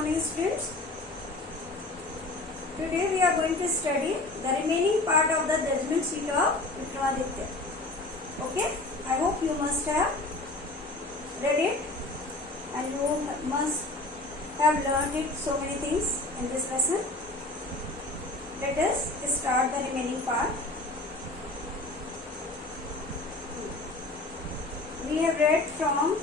morning students. Today we are going to study the remaining part of the judgment sheet of Vikramaditya. Okay, I hope you must have read it and you must have learned it so many things in this lesson. Let us start the remaining part. We have read from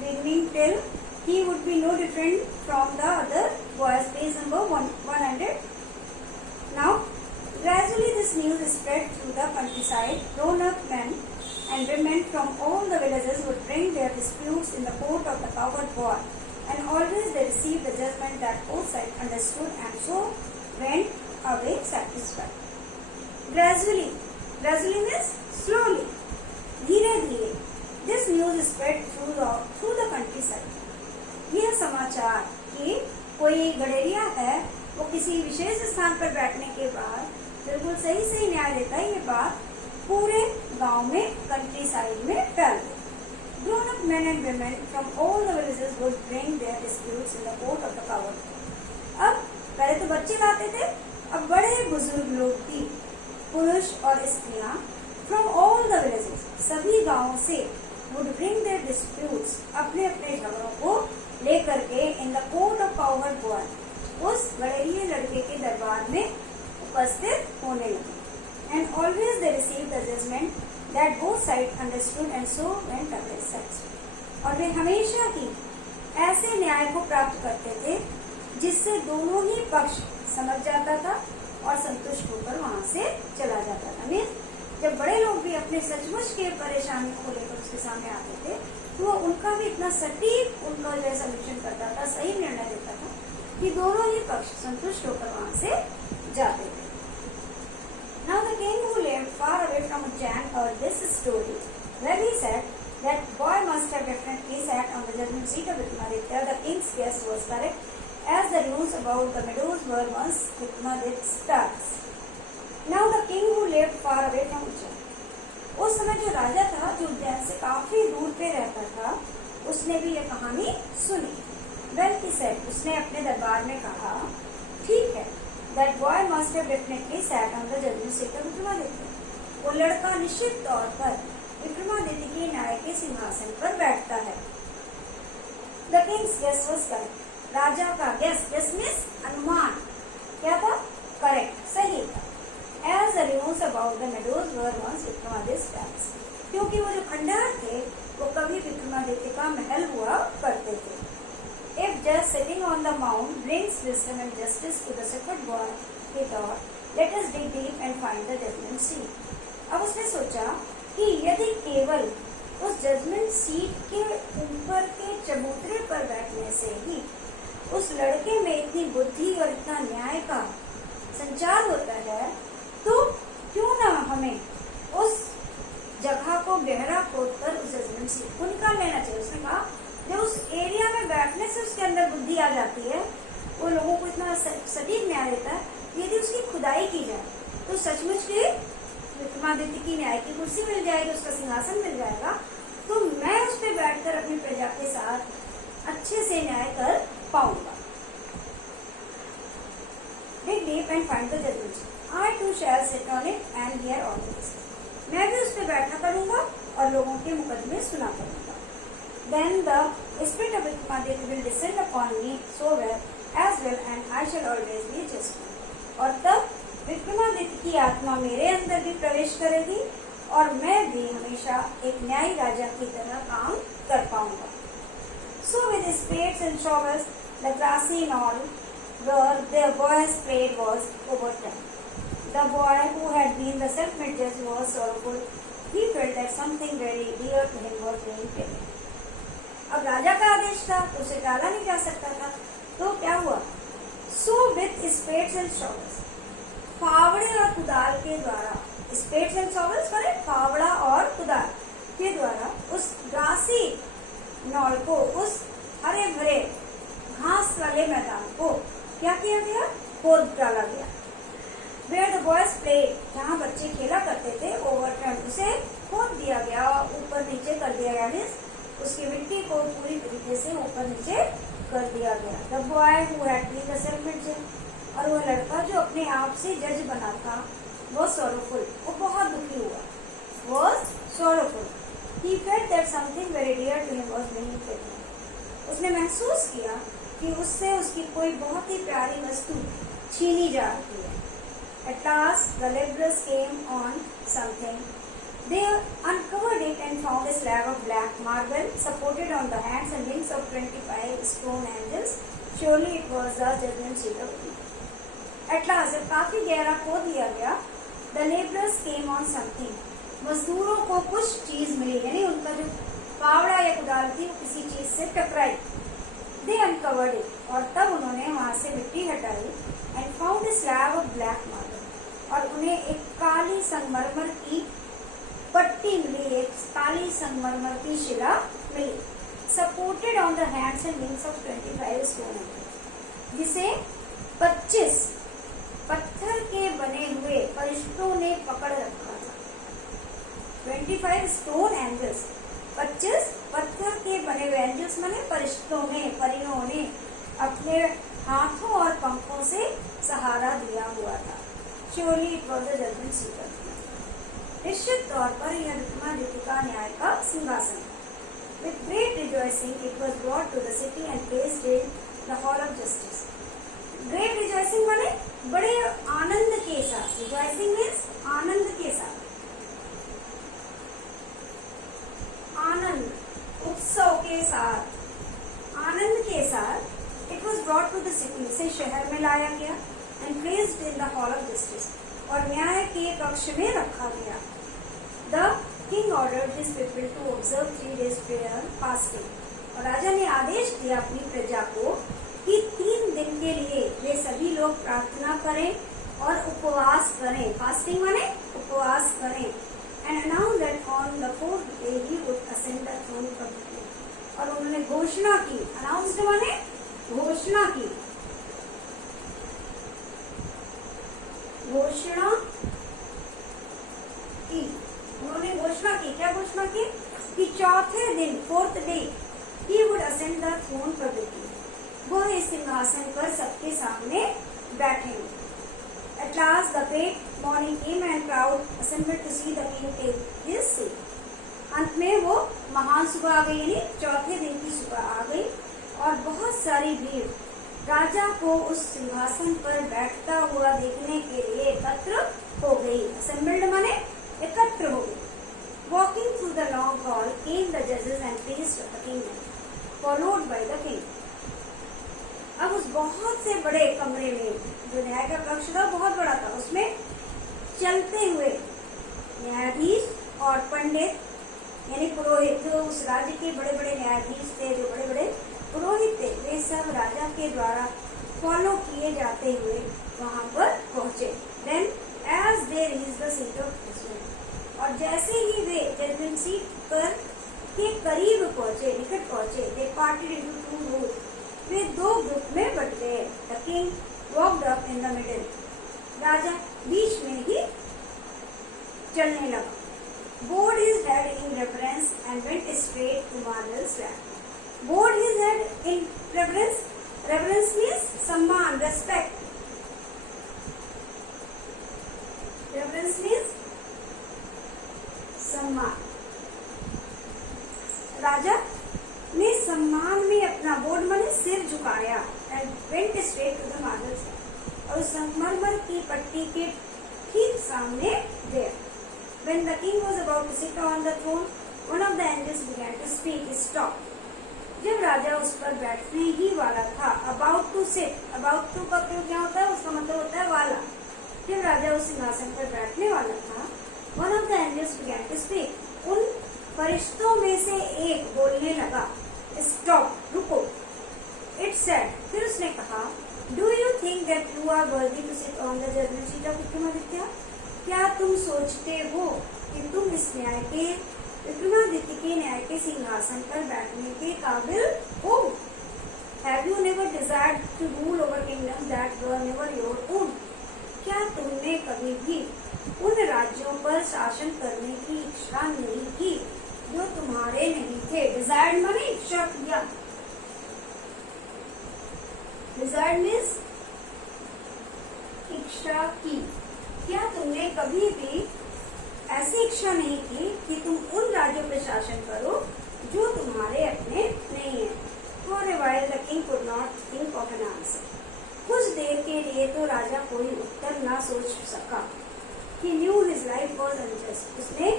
beginning till he would be no different from the other boys, page number 100. Now, gradually this news spread through the countryside. Grown-up men and women from all the villages would bring their disputes in the court of the cowherd boy, and always they received the judgment that both sides understood, and so went away satisfied. Gradually means slowly, धीरे-धीरे. This news spread through the countryside. यह समाचार कि कोई गडेरिया है, वो किसी विशेष स्थान पर बैठने के बाद बिल्कुल सही न्याय देता है, ये बात पूरे गांव में, कंट्री साइड में फैल गई. Grown up men and women from all the villages would bring their disputes in the court of the cowherd. अब पहले तो बच्चे लाते थे, अब बड़े बुजुर्ग लोग भी, पुरुष और स्त्रियां from all the villages, सभी गांवों से would bring their disputes, अपने अपने झगड़ों को लेकर के in the court of cowherd boy, उस गडेरिये लड़के के दरबार में उपस्थित होने लगे. And always they received the judgment that both sides understood, and so went away satisfied. और वे हमेशा ही ऐसे न्याय को प्राप्त करते थे जिससे दोनों ही पक्ष समझ जाता था और संतुष्ट होकर वहां से चला जाता था. मीन्स जब बड़े लोग भी अपने सचमुच के परेशानी को लेकर उसके सामने आते थे, तो वो उनका भी इतना सटीक उनका जो सॉल्यूशन करता था, सही निर्णय देता था कि दोनों ही पक्ष संतुष्ट होकर वहां से जाते थे. Now the king who lived far away from Ujjain heard this story. When he said that boy must have definitely sat on the judgment seat of Vikramaditya, the king's guess was correct, as the news about the meadows were once Vikramaditya's stars. Now the king who lived far away from Ujjain. उस समय जो राजा था, जो उज्जैन से काफी दूर पे रहता था, उसने भी ये कहानी सुनी. Well he said, उसने अपने दरबार में कहा, ठीक है, that boy must have definitely sat on the judgment seat of Vikramaditya. वो लड़का निश्चित तौर पर विक्रमादित्य के न्याय के सिंहासन पर बैठता है. The king's guess was correct. राजा का guess means अनुमान, क्या था? Correct, सही था. As the news about the meadows were once Vikramaditya's palace. क्योंकि वो जो खंडहर थे, वो कभी विक्रमादित्य का महल हुआ करते थे. If just sitting on the mount brings wisdom and justice to the shepherd boy, he thought, let us dig deep and find the judgment seat. अब उसने सोचा कि यदि केवल उस जजमेंट सीट के ऊपर के चबूतरे पर बैठने से ही उस लड़के में इतनी बुद्धि और इतना न्याय का संचार होता है, तो क्यों ना हमें उस जगह को गहरा खोदकर उस जजमेंट सीट को निकाल लेना चाहिए. उसने कहा, जब उस एरिया में बैठने से उसके अंदर बुद्धि आ जाती है, वो लोगों को इतना सटीक न्याय देता है, यदि उसकी खुदाई की जाए तो सचमुच की विक्रमादित्य की न्याय की कुर्सी मिल जाएगी, उसका सिंहासन मिल जाएगा. तो मैं उस पर बैठकर अपनी प्रजा के साथ अच्छे से न्याय कर पाऊंगा. Dig deep and find the judgment seat. I too shall sit on it and hear all this. मैं भी उस पर बैठा करूंगा और लोगों के मुकदमे सुना करूंगा. Then the spirit of Vikramaditya will descend upon me so well, and I shall always be just. और तब विक्रमादित्य की आत्मा मेरे अंदर भी प्रवेश करेगी और मैं भी हमेशा एक न्यायी राजा की तरह काम कर पाऊंगा. So with spades and shovels, the grassy knoll where the boy's pride was overturned. The boy who had been the self-made judge was sorrowful. He felt that something very dear to him was being taken. अब राजा का आदेश था, तो उसे टाला नहीं जा सकता था. तो क्या हुआ? So with spades and shovels, फावड़े और कुदाल के द्वारा, spades and shovels माने फावड़ा और कुदाल के द्वारा उस ग्रासी नॉल को, उस हरे भरे घास वाले मैदान को क्या किया गया? खोद डाला गया. Where the boys played, जहाँ बच्चे खेला करते थे, overturned, उसे खोद दिया गया, ऊपर नीचे कर दिया गया. उसकी मिट्टी को पूरी तरीके से ऊपर नीचे कर दिया गया। The boy who had been the self made जज, और वह लड़का जो अपने आप से जज बना था, वो sorrowful, वो बहुत दुखी हुआ, was sorrowful. He felt that something very dear to him was being taken. उसने महसूस किया कि उससे उसकी कोई बहुत ही प्यारी वस्तु छीनी जा रही है। At last, the laborers came on something. They uncovered it and found a slab of black marble supported on the hands and wings of 25 stone angels. Surely it was the judgment seat of God. At last, जब काफी गहरा खोद दिया गया, the laborers came on something. मजदूरों को कुछ चीज मिली, यानी उनका जो फावड़ा या कुदाल थी वो किसी चीज से टकराई। They uncovered it, और तब उन्होंने वहां से मिट्टी हटाई and found a slab of black marble, और उन्हें एक काली संगमरमर की पट्टी मिली, एक काली संगमरमर की शिला मिली, supported on the hands and wings of 25 stone angels, जिसे 25 पत्थर के बने हुए फरिश्तों ने पकड़ रखा था। 25 स्टोन एंजल्स, 25 पत्थर के बने हुए एंजल्स माने फरिश्तों ने, परियों ने अपने हाथों और पंखों से सहारा दिया हुआ था। Surely it was the judgment seat of God. निश्चित तौर पर यह विक्रमादित्य का न्याय का सिंहासन था। With great rejoicing it was brought to the city and placed in the hall of justice. Great rejoicing माने बड़े आनंद के साथ, rejoicing means आनंद के साथ, आनंद, उत्सव के साथ, आनंद के साथ it was brought to the city, इसे शहर में लाया गया and placed in the hall of justice, और न्याय के कक्ष में रखा गया। The king ordered his people to observe 3 days prayer fasting, और राजा ने आदेश दिया अपनी प्रजा को कि 3 दिन के लिए वे सभी लोग प्रार्थना करें और उपवास करें। फास्टिंग माने उपवास करें। And announced that on the 4th day he would ascend the throne publicly, और उन्होंने घोषणा की, announced माने घोषणा की, घोषणा की, उन्होंने घोषणा की, क्या घोषणा की कि चौथे दिन, 4th day he would ascend the throne publicly, वो इस सिंहासन पर सबके सामने बैठेंगे। At last the great morning came and crowd assembled to see the king take his seat. अंत में वो महान सुबह आ गई, यानी चौथे दिन की सुबह आ गई, और बहुत सारी भीड़ राजा को उस सिंहासन पर बैठता हुआ देखने के लिए एकत्र हो गई। Assembled माने एकत्र हो गई। Walking through the long hall came the judges and priests of the kingdom, followed by the king. अब उस बहुत से बड़े कमरे में, जो न्याय का कक्ष था बहुत बड़ा था, उसमें चलते हुए न्यायाधीश और पंडित यानी पुरोहित, जो उस राज्य के बड़े बड़े न्यायाधीश थे, जो बड़े बड़े पुरोहित थे, वे सब राजा के द्वारा फॉलो किए जाते हुए वहां पर पहुंचे। Then as they reached the seat of judgment, और जैसे ही वे जजमेंट सीट पर के करीब पहुंचे, निकट पहुंचे, they parted into 2 groups, way 2 group में बट गए। The king walked up in the middle, राजा बीच में ही चलने लगा। Bowed his head in reverence and went straight to marble slab. Bowed his head in reverence. Reverence means सम्मान, respect. Reverence means सम्मान। राजा ने सम्मान में अपना बोर्ड माने सिर झुकाया and went straight to the marble slab, और उस संगमरमर की पट्टी के ठीक सामने गया। When the king was about to sit on the throne, one of the angels began to speak. Stop. जब राजा उस पर बैठने ही वाला था, about to sit, about to का प्रयोग क्या होता है, उसका मतलब होता है वाला। जब राजा उस सिंहासन पर बैठने वाला था, one of the angels began to speak. उन फरिश्तों में से एक बोलने लगा, Stop, रुको। It said, फिर उसने कहा, Do you think that you are worthy to sit on the judgment seat of Vikramaditya? क्या तुम सोचते हो कि तुम इस न्याय के, विक्रमादित्य के न्याय के सिंहासन पर बैठने के काबिल हो? Have you never desired to rule over kingdoms that were never your own? क्या तुमने कभी भी उन राज्यों पर शासन करने की इच्छा नहीं की जो तुम्हारे नहीं थे? Desired माने इच्छा किया। डिजायर्ड मीन्स इच्छा की। क्या तुमने कभी भी ऐसी इच्छा नहीं की कि तुम उन राज्यों पर शासन करो जो तुम्हारे अपने नहीं है? For a while the king could not think of an answer. कुछ देर के लिए तो राजा कोई उत्तर ना सोच सका। He knew his life was unjust. उसने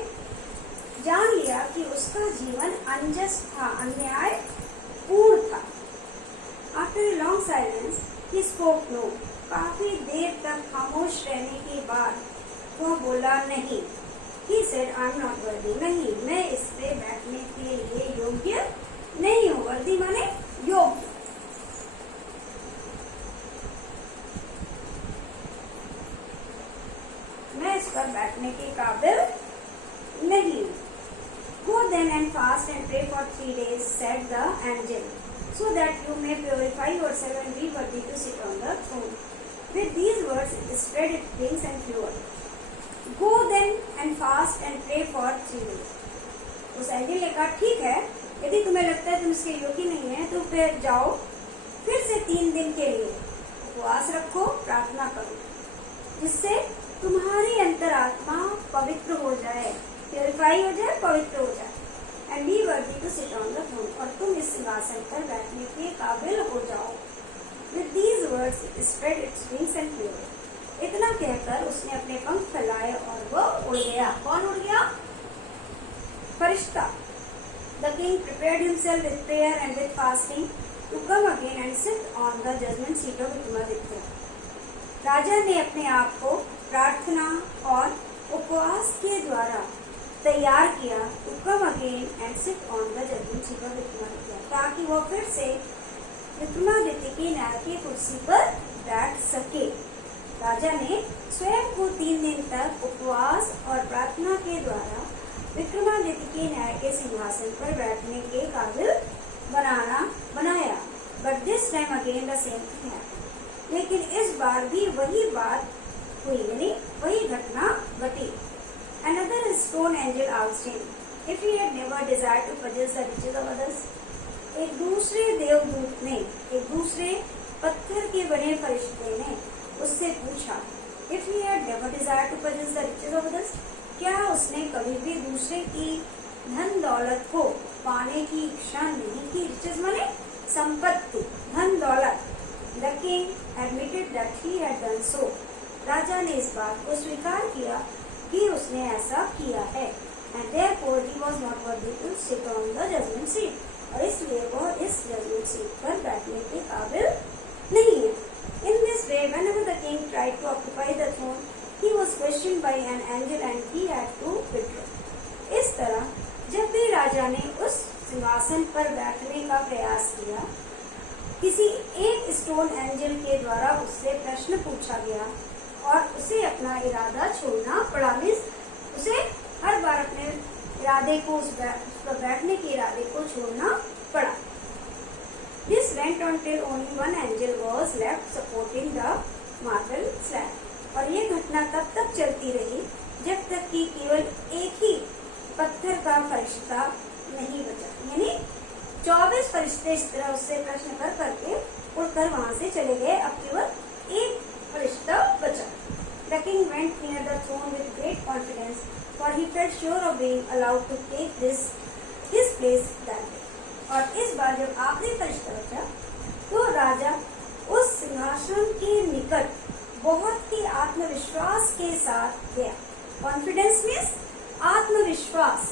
जान लिया कि उसका जीवन अनजस्ट था, अन्याय पूर्ण था। After a long silence, he spoke no. काफी देर तक खामोश रहने के बाद वह बोला नहीं। He said, I'm not worthy. नहीं, मैं इस पे बैठने के लिए योग्य नहीं हूँ। वर्दी माने योग्य। मैं इस पर बैठने के काबिल नहीं हूँ। Go then and fast and pray for 3 days, said the angel, so that you may purify yourself and be worthy to sit on the throne. With these words, it spread its wings and flew away. Go then and fast and pray for 3 days. उस angel ने कहा, ठीक है, यदि तुम्हें लगता है तुम इसके योग्य नहीं है तो फिर जाओ, फिर से 3 दिन के लिए उपवास रखो, प्रार्थना करो, जिससे तुम्हारी अंतरात्मा पवित्र हो जाए, प्यूरिफाई हो जाए, पवित्र हो जाए। And be worthy to sit on the throne, और तुम इस सिंहासन पर बैठने के काबिल हो जाओ। With these words it spread its wings and flew. इतना कहकर उसने अपने पंख फैलाए और वो उड़ गया। कौन उड़ गया? फरिश्ता। The king prepared himself with prayer and with fasting to come again and sit on the judgement seat of Vikramaditya. राजा ने अपने आप को प्रार्थना और उपवास के द्वारा तैयार किया to come again and sit on the judgement seat of Vikramaditya, ताकि वह फिर से विक्रमादित्य की न्याय की कुर्सी पर बैठ सके। राजा ने स्वयं को 3 दिन तक उपवास और प्रार्थना के द्वारा विक्रमादित्य के न्याय के सिंहासन पर बैठने के काबिल बनाया। But this time again the same thing happened. लेकिन इस बार भी वही बात हुई, यानी वही घटना घटी। Another stone angel asked him if he had never desired to possess the riches of others. एक दूसरे देवदूत ने, एक दूसरे पत्थर के बने फरिश्ते ने उससे पूछा, if he had never desired to possess the riches of others, क्या उसने कभी भी दूसरे की धन दौलत को पाने की इच्छा नहीं की? रिचेस माने संपत्ति, धन दौलत। The king admitted that he had done so. राजा ने इस बात को स्वीकार किया कि उसने ऐसा किया है। And therefore he was not worthy to sit on the judgment seat. और इसलिए वह इस जजमेंट सीट पर बैठने के काबिल नहीं है। In this way, whenever the king tried to occupy the throne, he was questioned by an angel and he had to withdraw. इस तरह जब भी राजा ने उस सिंहासन पर बैठने का प्रयास किया, किसी एक स्टोन एंजल के द्वारा उससे प्रश्न पूछा गया और उसे अपना इरादा छोड़ना पड़ा। मीन्स उसे हर बार अपने इरादे को, उस पर बैठने के इरादे को छोड़ना पड़ा। This went on till only one angel was left supporting the marble slab. और ये घटना तब तक चलती रही जब तक कि केवल एक ही पत्थर का फरिश्ता नहीं बचा। यानी 24 फरिश्ते इस तरह उससे प्रश्न कर करके उड़कर वहां से चले गए, अब केवल एक फरिश्ता बचा। The king went near the throne with great confidence, for he felt sure of being allowed to take his place that day. और इस बार जब आखिरी फरिश्ता बचा तो राजा उस सिंहासन के निकट बहुत ही आत्मविश्वास के साथ गया। कॉन्फिडेंस मीन्स आत्मविश्वास।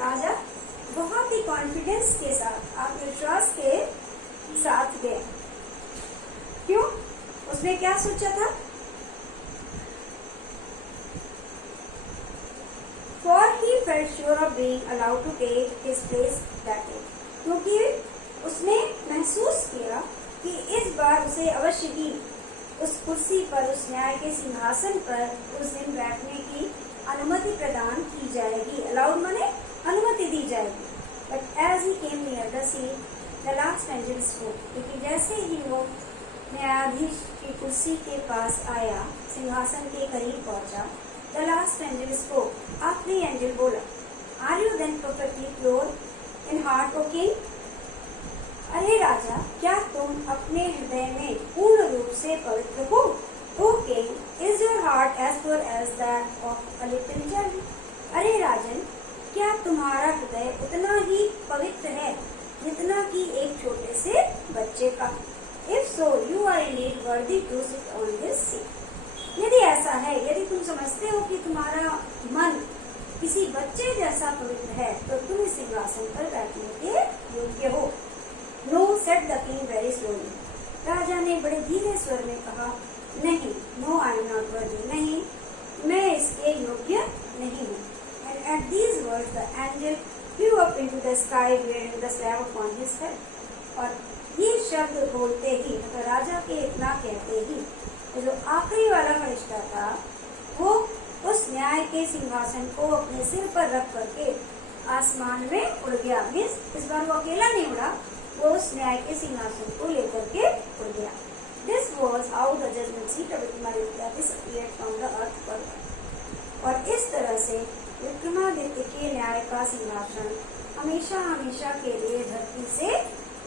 राजा बहुत ही कॉन्फिडेंस के साथ, आत्मविश्वास के साथ गया। क्यों? उसने क्या सोचा था? For he felt sure of being allowed to take his place that day. क्योंकि उसने महसूस किया कि इस बार उसे अवश्य ही उस कुर्सी पर, उस न्याय के सिंहासन पर उस दिन बैठने की अनुमति प्रदान की जाएगी। अलाउड माने अनुमति दी जाएगी। But as he came near the seat, the last angel spoke. लेकिन जैसे ही वो न्यायाधीश की कुर्सी के पास आया, सिंहासन के करीब पहुंचा, द लास्ट एंजल स्पोक, आखिरी एंजल बोला, are you then perfectly pure in heart O king? अरे राजा, क्या तुम अपने हृदय में पूर्ण रूप से पवित्र हो? O king, is your heart as pure as that of a little child? अरे राजन, क्या तुम्हारा हृदय उतना ही पवित्र है जितना कि एक छोटे से बच्चे का? If so, you are indeed worthy to sit on this seat. यदि ऐसा है, यदि तुम समझते हो कि तुम्हारा मन किसी बच्चे जैसा पवित्र है, तो तुम इस सिंहासन पर बैठने के योग्य हो। No, said the king very slowly. राजा ने बड़े धीरे स्वर में कहा, नहीं, no I am not worthy, नहीं, मैं इसके योग्य नहीं हूँ। And at these words the angel flu up into the sky wearing the slab upon his head. और ये शब्द बोलते ही, मतलब राजा के इतना कहते ही, जो आखिरी वाला फरिश्ता था वो उस न्याय के सिंहासन को अपने सिर पर रख करके आसमान में उड़ गया। मीन्स इस बार वो अकेला नहीं उड़ा, वो उस न्याय के सिंहासन को लेकर के उड़ गया। This was how the judgement seat of Vikramaditya disappeared from the earth पर। और इस तरह से विक्रमादित्य के न्याय का सिंहासन हमेशा हमेशा के लिए धरती से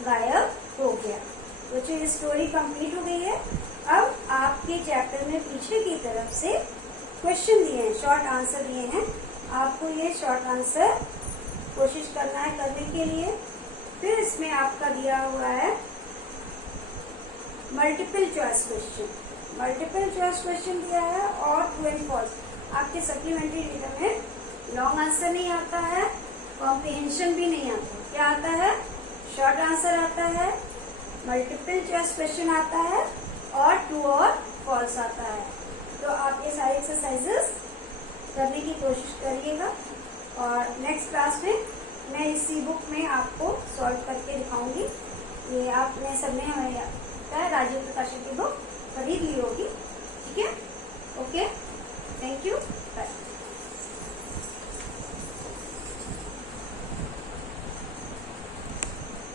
गायब हो गया। तो चलिए स्टोरी कंप्लीट हो गई है। अब आपके चैप्टर में पीछे की तरफ से क्वेश्चन दिए हैं, शॉर्ट आंसर दिए हैं। आपको ये शॉर्ट आंसर कोशिश करना है करने के लिए। फिर इसमें आपका दिया हुआ है multiple choice question, multiple choice question दिया है और ट्रू एंड फॉल्स। आपके सप्लीमेंट्री रीडर में लॉन्ग आंसर नहीं आता है, कॉम्प्रिहेंशन भी नहीं आता। क्या आता है? शॉर्ट आंसर आता है, मल्टीपल चॉइस क्वेश्चन आता है और ट्रू और फॉल्स आता है। तो आप ये सारे एक्सरसाइजेस करने की कोशिश करिएगा और नेक्स्ट क्लास में मैं इसी बुक में आपको सॉल्व करके दिखाऊंगी। ये आपने सबने हमें राजीव प्रकाशन की बुक खरीद ली होगी।